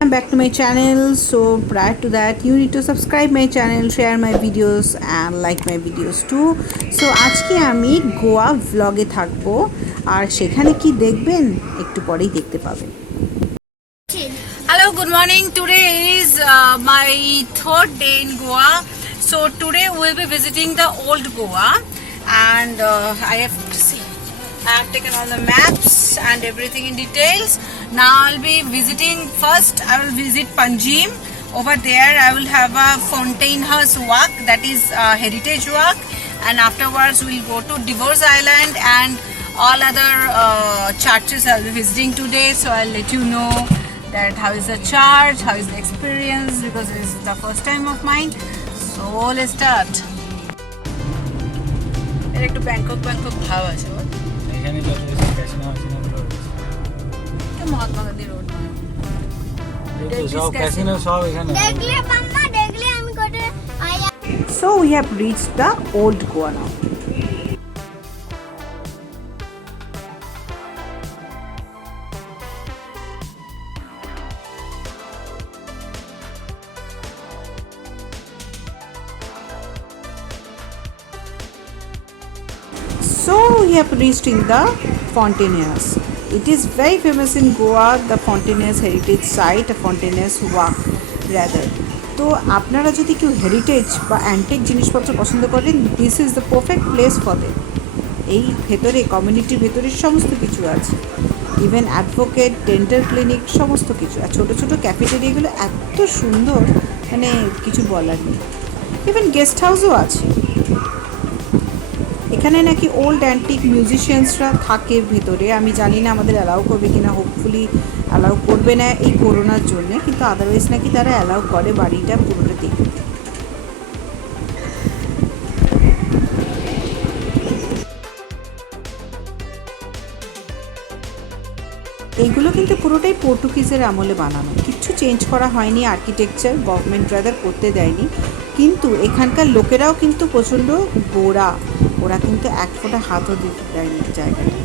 Welcome back to my channel. So prior to that you need to subscribe my channel, share my videos and like my videos too. So আজকে আমি গোয়া vlog-এ থাকবো আর সেখানে কি দেখবেন একটু পরেই দেখতে পাবেন। Hello, good morning. Today is my third day in Goa. So today we'll be visiting the old Goa and I have to see. I have taken all the maps and everything in details. Now I'll be visiting first. I will visit Panjim. Over there I will have a Fountain House walk, that is heritage walk, and afterwards we'll go to Divorce Island and all other churches I'll be visiting today. So I'll let you know that how is the church, how is the experience, because this is the first time of mine. So let's start. এর একটু ব্যাংকক ভাব আছে বল। এখানে যত ক্যাসিনো গুলো এটা মহাত্মা গান্ধী রোড নয়, এই তো সব ক্যাসিনো সব এখানে দেখলে মাম্মা দেখলে আমি কোটে আয়া So we have reached the old Goa now. So we have reached in the Fountainers. It is very famous in Goa, the Fountainers heritage site, a Fountainers walk rather. তো আপনারা যদি কেউ হেরিটেজ বা অ্যান্টিক জিনিসপত্র পছন্দ করেন, this is the perfect place for them. এই ভেতরে কমিউনিটির ভেতরে সমস্ত কিছু আছে, ইভেন অ্যাডভোকেট, ডেন্টাল ক্লিনিক, সমস্ত কিছু। আর ছোটো ছোটো ক্যাফেটেরিয়াগুলো এত সুন্দর, মানে কিছু বলার নেই। ইভেন গেস্ট হাউসও আছে এখানে। নাকি ওল্ড অ্যান্টিক মিউজিশিয়ানসরা থাকে ভেতরে। আমি জানি না আমাদের অ্যালাউ করবে কিনা, হোপফুলি অ্যালাউ করবে না এই করোনার জন্যে, কিন্তু আদারওয়াইজ নাকি তারা অ্যালাউ করে বাড়িটা পুরোটা দেখতে। এইগুলো কিন্তু পুরোটাই পর্তুগিজের আমলে বানানো, কিচ্ছু চেঞ্জ করা হয়নি। আর্কিটেকচার গভর্নমেন্ট রাদার করতে দেয়নি, কিন্তু এখানকার লোকেরাও কিন্তু প্রচণ্ড গোঁড়া, ওরা কিন্তু এক ফোঁটা হাতও দিতে দেয়নি জায়গাটা।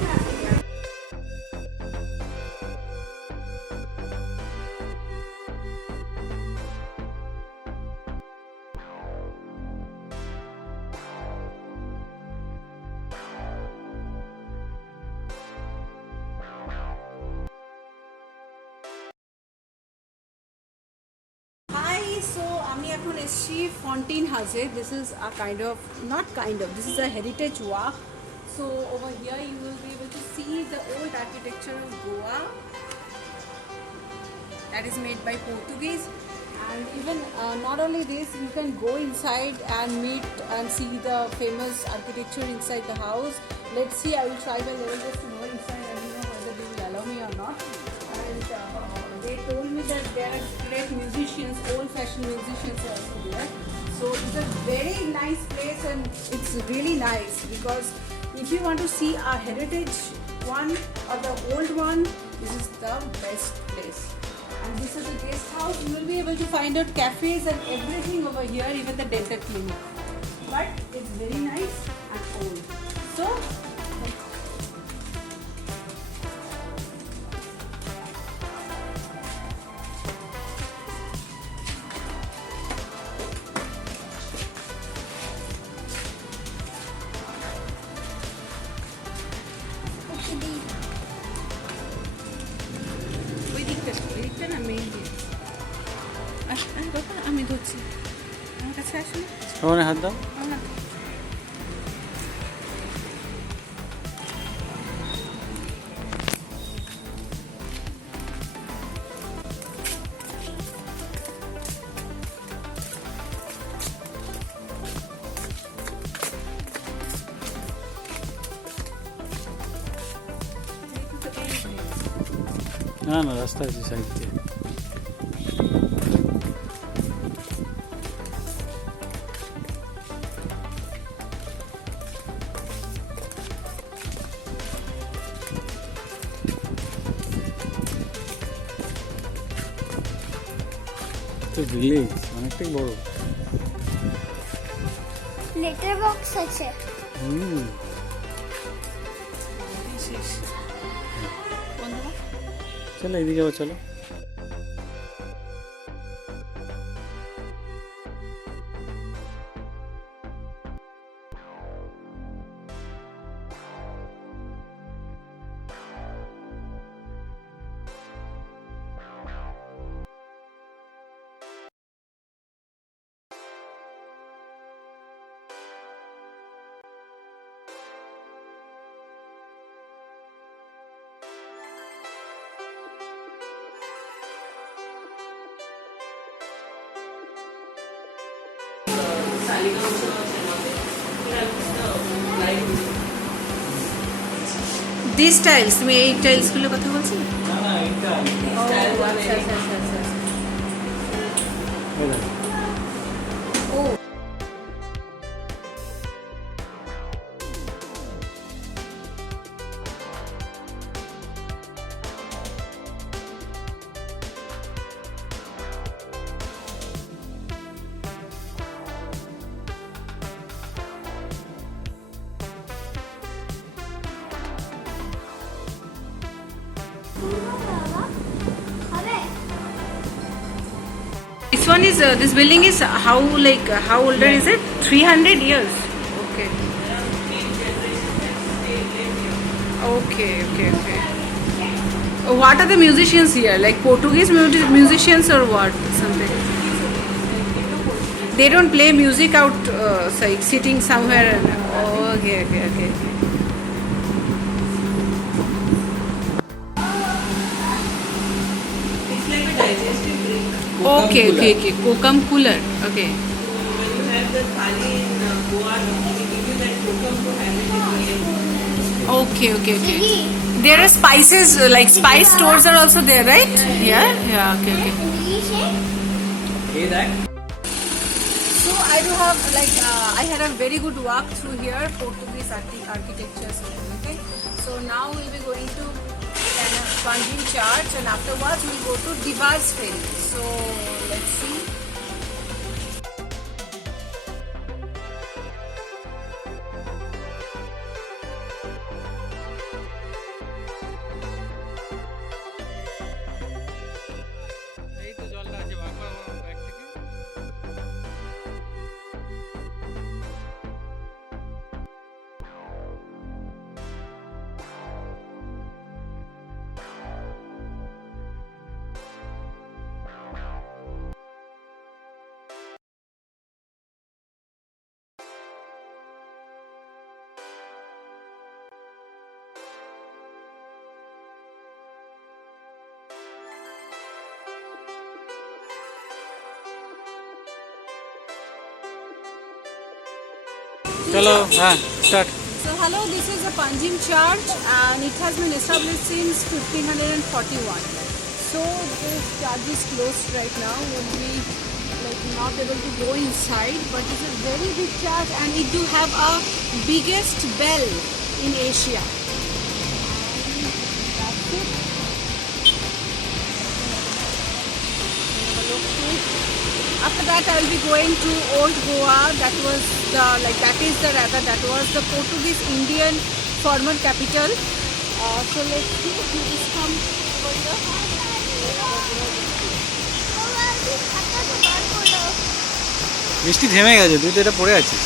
Hi, so আমি এখন এসেছি ফন্টেন হাউসে। This is a this is a heritage walk. So over here you will be able to see the old architecture of Goa that is made by Portuguese. And even not only this, you can go inside and meet and see the famous architecture inside the house. Let's see, I will try my level best to go inside. I don't know whether they will allow me or not. And they told me that there are great musicians, old-fashioned musicians are also there. So it's a very nice place and it's really nice, because if you want to see a heritage one or the old one, this is the best place. And this is a guest house. You will be able to find out cafes and everything over here, even the dental clinic. But it's very nice and old. So ওই দিকটা না মেইন দিয়ে বাবা আমি ধরছি, আমার কাছে আসুন। ওখানে হাত দাও। আমার না না, রাস্তা আছে সাইড দিয়ে। তো ভিলেজ অনেকটাই বড়। লেটার বক্স আছে। শেষ বন্ধু চলো এদিকে আবার চলো। দিস টাইলস, তুমি এই টাইলসগুলোর কথা বলছি? না না এটা আচ্ছা আচ্ছা আচ্ছা আচ্ছা। এই দেখো। ও this one is this building is how how older is it? 300 years. Okay. Okay. What are the musicians here? Like Portuguese musicians or what? Something. They don't play music out sitting somewhere. Okay. It's like a digestive drink. Okay. Kokum cooler. Okay. When you have the thali in Goa, they give you that kokum to have it in the Okay. There are spices like spice stores are also there, right? Yeah. Okay. এই দেখ So I do have I had a very good walk through here, Portuguese architecture. Okay. So now we'll be going to Panjim Church, and afterwards we'll go to Divas Ferry. So let's see. এই তো জলটা আছে ভাগ করা ব্যাগ থেকে চলো হ্যাঁ start So hello, this is the Panjim Church and it has been established since 1541. So this church is closed right now. We'll be not able to go inside, but it's a very big church and it do have a biggest bell in Asia. And that's it. After that, I will be going to Old Goa. That was that was the Portuguese Indian former capital. So let's see if you just come over here. বৃষ্টি থেমে গেছে তুই তো এটা পড়ে আছিস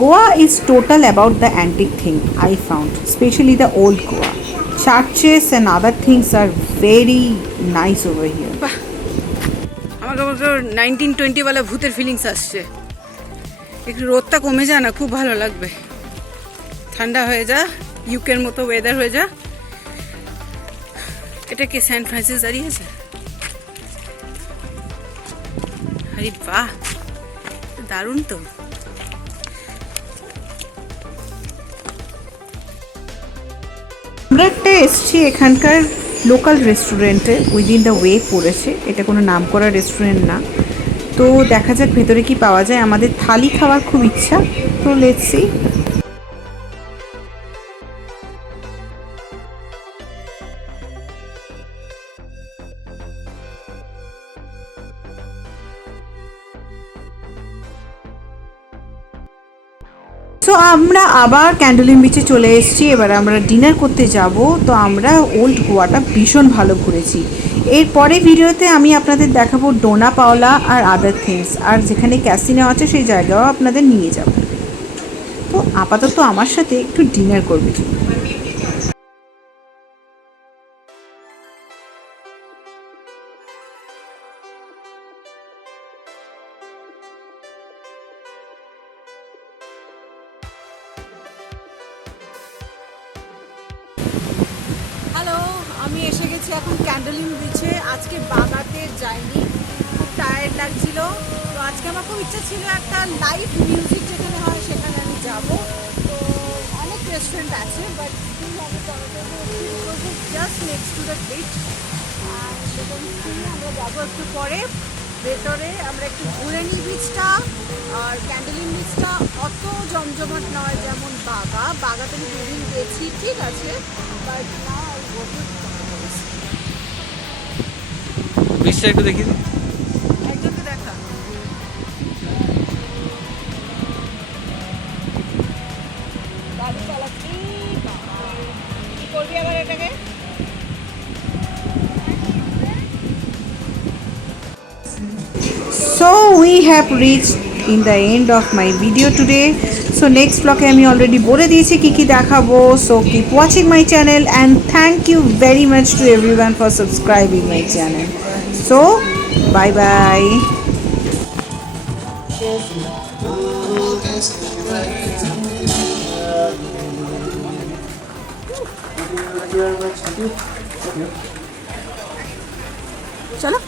Goa is total about the antique thing I found, especially the old Goa. Churches and other things are very nice over here. আমার তো 1920 वाला ভূতের ফিলিংস আসছে। একটু রোদটা কমে যায় না, খুব ভালো লাগবে। ঠান্ডা হয়ে যা, ইউকের মতো ওয়েদার হয়ে যা। এটা কি স্যান ফ্রান্সিস দাঁড়িয়েছে? আরে বাহ, দারুণ তো। আমরা একটা এসছি এখানকার লোকাল রেস্টুরেন্টে, উইদিন দ্য ওয়ে পড়েছে, এটা কোনো নাম করা রেস্টুরেন্ট না। তো দেখা যাক ভেতরে কি পাওয়া যায়। আমাদের থালি খাওয়ার খুব ইচ্ছা, তো লেটস সি। তো আমরা আবার ক্যান্ডোলিন বিচে চলে এসেছি, এবার আমরা ডিনার করতে যাব। তো আমরা ওল্ড গোয়াটা ভীষণ ভালো ঘুরেছি। এরপরে ভিডিওতে আমি আপনাদের দেখাবো ডোনা পাওলা আর আদার থিংস, আর যেখানে ক্যাসিনো আছে সেই জায়গাও আপনাদের নিয়ে যাব। তো আপাতত আমার সাথে একটু ডিনার করবে। হ্যালো, আমি এসে গেছি এখন ক্যান্ডেলিন বিচে। আজকে বাগাতে যাইনি, খুব টায়ার্ড লাগছিল। তো আজকে আমার খুব ইচ্ছা ছিল একটা লাইভ মিউজিক যেখানে হয় সেখানে আমি যাব। তো অনেক রেস্টুরেন্ট আছে, but just next to the beach. আর আমরা যাবো একটু পরে ভেতরে, আমরা একটু ঘুরে নিই বিচটা। আর ক্যান্ডেলিন বিচটা অত জমজমাট নয় যেমন বাগাতে আমি দুদিন গেছি, ঠিক আছে, বাট না বিচটা একটু দেখি দিই। একজনকে দেখা। গাড়ি চালাচ্ছি, কি করবি আবার এটাকে? So we have reached in the end of my video today. So next vlog আমি already বলে দিয়েছি কি কি দেখাবো. So keep watching my channel and thank you very much to everyone for subscribing my channel. So bye bye. চলো.